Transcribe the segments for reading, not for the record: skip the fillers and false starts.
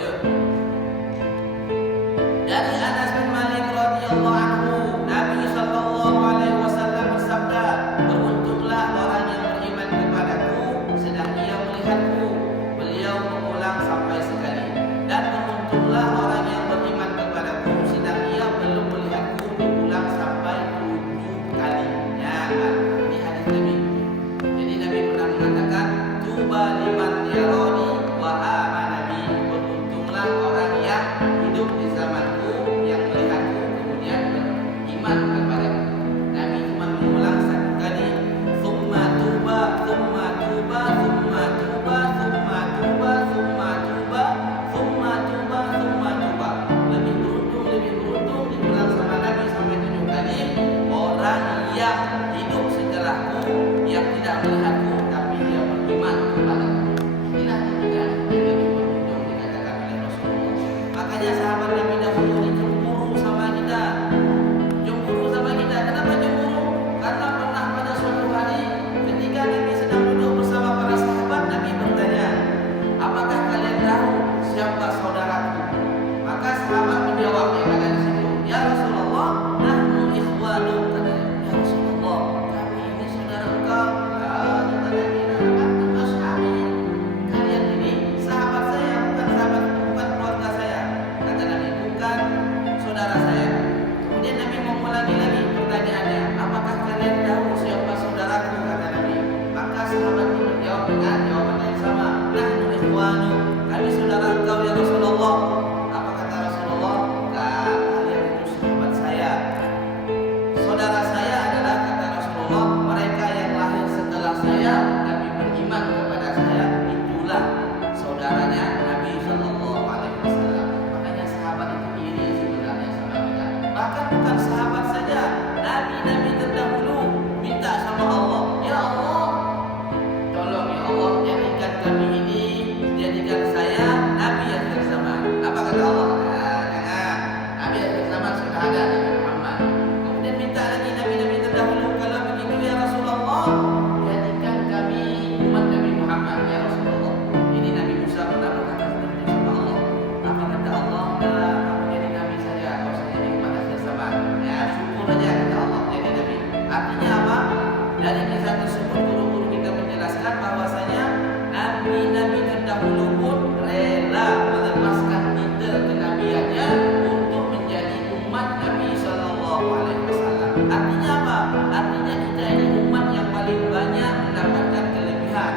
lanjut. Dari Anas bin Malik radhiyallahu anhu, Nabi sallallahu alaihi wasallam bersabda, "Beruntunglah orang yang beriman kepadaku sedang ia melihatku." Beliau mengulang sampai sekali. Dan beruntunglah orang yang beriman kepadaku sedang ia belum melihatku, diulang sampai 7 kali. Ya, ini hadis Nabi. Jadi Nabi pernah mengatakan, "Tuba liman yarani wa amana bi." Beruntunglah orang yang hidup di zamanku, yang melihatku kemudian beriman kepadaku. Nabi cuma mengulang 1 kali, "Tsumma tuba, tsumma tuba, tsumma tuba, tsumma tuba, tsumma tuba, tsumma tuba, tsumma tuba." Lebih beruntung diulang sama Nabi sampai 7 kali orang yang hidup setelahku, yang tidak melihatku tapi dia beriman kepadaku. Inilah ketiga yang lebih beruntung dikatakan oleh Rasulullah. Makanya sahabat Nabi dahulu ini cemburu sama kita. Kenapa cemburu? Karena pernah pada suatu hari ketika Nabi sedang duduk bersama para sahabat, Nabi bertanya, "Apakah kalian tahu siapa saudaraku?" Maka sahabat menjawab yang ada di situ, "Ya Rasulullah, nahnu ikhwanu." Katanya, "Ya Rasulullah, kami ini saudara engkau." Antum ashabi. Kalian ini sahabat saya, bukan keluarga saya. Kata Nabi, "Bukan saudara saya." Kemudian Nabi mengulangi lagi pertanyaannya, "Apakah kalian tahu siapa saudaraku?" Kata Nabi. Maka sahabat itu menjawab dengan jawaban yang sama, "Nahnu ikhwanu." Kami saudara engkau ya Rasulullah. Apa kata Rasulullah? "Kalian itu sahabat saya." Saudara saya adalah, kata Rasulullah, mereka yang lahir setelah saya tapi beriman kepada saya. Itulah saudaranya Nabi Sallallahu Alaihi Wasallam. Makanya sahabat itu iri sebenarnya sama kita. Bahkan bukan sahabat saja, nabi-nabi terdahulu minta sama Allah, "Ya Allah, tolong ya Allah, jadikan kami ini, jadikan saya nabi akhir zaman." Apa kata Allah? Jangan. Nabi akhir zaman sudah ada, Nabi Muhammad. Kemudian minta lagi nabi-nabi terdahulu, "Kalau begitu ya Rasulullah, jadikan kami umat Nabi Muhammad ya Rasulullah." Ini Nabi Musa pernah berkata seperti sama Allah. Apa kata Allah? "Kamu jadi nabi saja, kau usah jadi umat akhir zaman." Ya, syukur aja kata Allah jadi nabi. Artinya apa? Dari kisah tersebut guru-guru kita menjelaskan bahwasanya nabi-nabi terdahulu pun rela melepaskan titel kenabiannya untuk menjadi umat Nabi Sallallahu Alaihi Wasallam. Artinya apa? Artinya kita ini umat yang paling banyak mendapatkan kelebihan,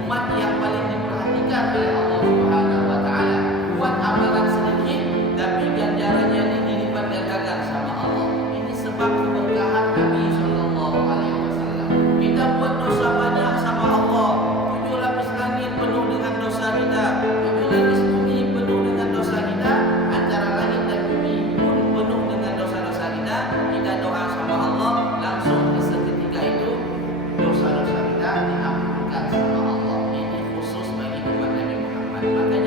umat yang paling diperhatikan oleh Allah Subhanahu Wa Taala. Buat amalan sedikit, tapi ganjarannya dilipat gandakan sama Allah. Ini sebab keberkahan Nabi Sallallahu Alaihi Wasallam. Kita buat dosa banyak sama Allah, 7 lapis langit penuh dengan dosa kita, 7 lapis bumi penuh dengan dosa kita, antara langit dan bumi pun penuh dengan dosa-dosa kita. Kita doa sama Allah, langsung seketika itu dosa-dosa kita diampunkan sama Allah. Ini khusus bagi umat Nabi Muhammad. Makanya